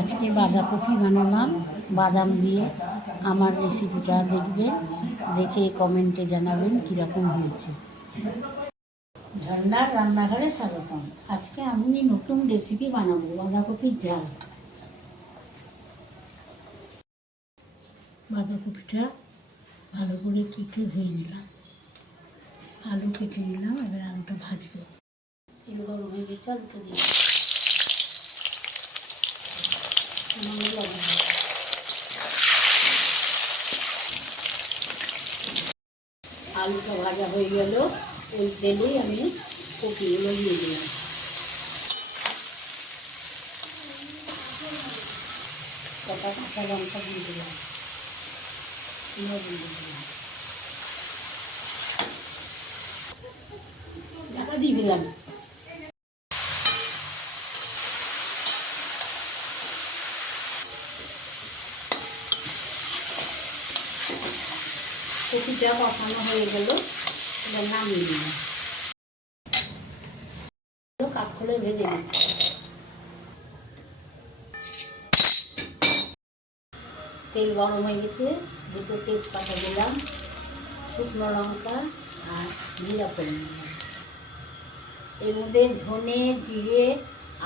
আজকে বাঁধাকপি বানালাম বাদাম দিয়ে। আমার রেসিপিটা দেখবেন, দেখে কমেন্টে জানাবেন কীরকম হয়েছে। ঝর্ণার রান্নাঘরে স্বাগতম। আজকে আমি নতুন রেসিপি বানাবো, বাঁধাকপির ঝাল। বাঁধাকপিটা ভালো করে কেটে ধুয়ে নিলাম, আলু কেটে নিলাম। এবার আলুটা ভাজবো। তেল গরম হয়ে গেছে, আলুটা দিয়ে আলুটা ভাজা হয়ে গেল। ওই তেলেই আমি কপিগুলো দিয়ে দিলাম। কটা কাঁচা লঙ্কা দিয়ে দিলাম, ঢাকা দিয়ে দিলাম। কপিটা কষানো হয়ে গেল, এবার নামিয়ে দিলাম। কাঠখোলে ভেজে নিচ্ছি। তেল গরম হয়ে গেছে, দুটো তেজপাতা দিলাম, শুকনো লঙ্কা আর জিরা ফোড়ন দিলাম। এর মধ্যে ধনে, জিরে,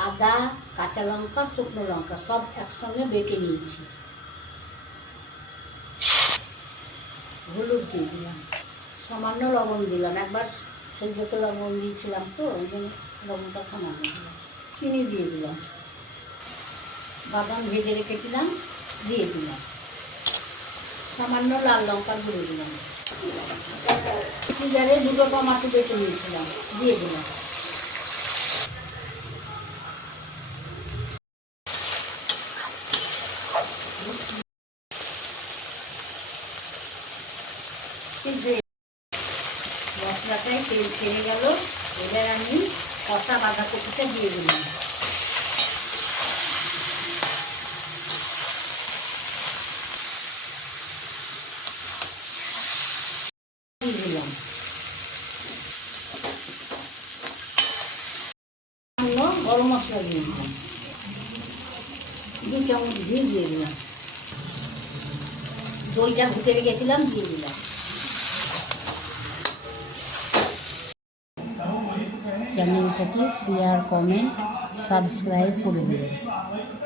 আদা, কাঁচা লঙ্কা, শুকনো লঙ্কা সব একসঙ্গে বেটে নিয়েছি। হলুদ দিয়ে দিলাম, সামান্য লবণ দিলাম। একবার সেদ্ধতে লবণ দিয়েছিলাম তো, ওই জন্য লবণটা সামান্য দিলাম। চিনি দিয়ে দিলাম, বাদাম ভেজে রেখেছিলাম দিয়ে দিলাম, সামান্য লাল লঙ্কার গুঁড়ো দিলাম। সিজারে দুটো টমাটো বেটে নিয়েছিলাম দিয়ে দিলাম। মশলাটায় তেল ছেড়ে গেল। এবার আমি কষা বাঁধাকপিটা দিয়ে দিলাম। দিলাম গরম মশলা দিয়ে দিলাম, 2 চামচ ঘি দিয়ে দিলাম, দইটা ঘুটে রেখেছিলাম দিয়ে দিলাম। চ্যানেলটাকে শেয়ার, কমেন্ট, সাবস্ক্রাইব করে দেবেন।